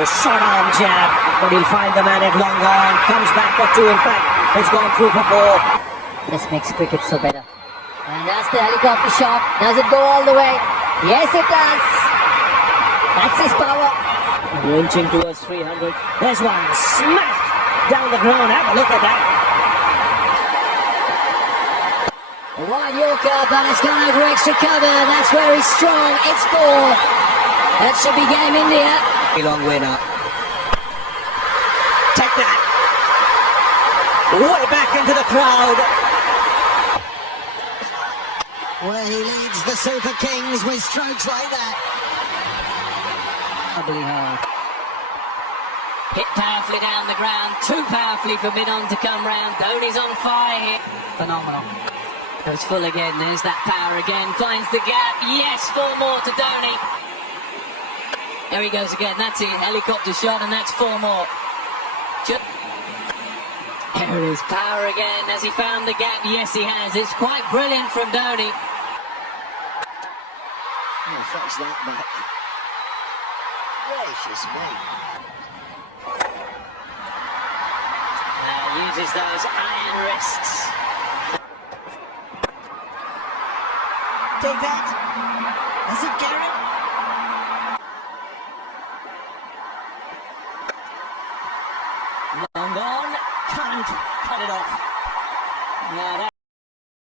Oh, short arm jab, but he'll find the man at long on. Comes back for two, in fact. It's gone through for four. This makes cricket so better. And that's the helicopter shot. Does it go all the way? Yes, it does. That's his power. Inching towards 300. There's one. Smashed down the ground. Have a look at that. A wide Yorker, but it's gone over extra cover. That's where he's strong. It's four. That should be game India. Long way now. Take that. Way back into the crowd. Well, he leads the Super Kings with strokes like that. Doubly hard. Hit powerfully down the ground, too powerfully for mid-on to come round. Dhoni's on fire here. Phenomenal. Goes full again, there's that power again, finds the gap. Yes, four more to Dhoni. There he goes again, that's it, helicopter shot, and that's four more. There it is, power again, has he found the gap? Yes, he has. It's quite brilliant from Dhoni. Oh, fetch that back. Gracious me. Uses those iron wrists. Take that. Is it Garrett? Long on. Can't cut it off. Yeah,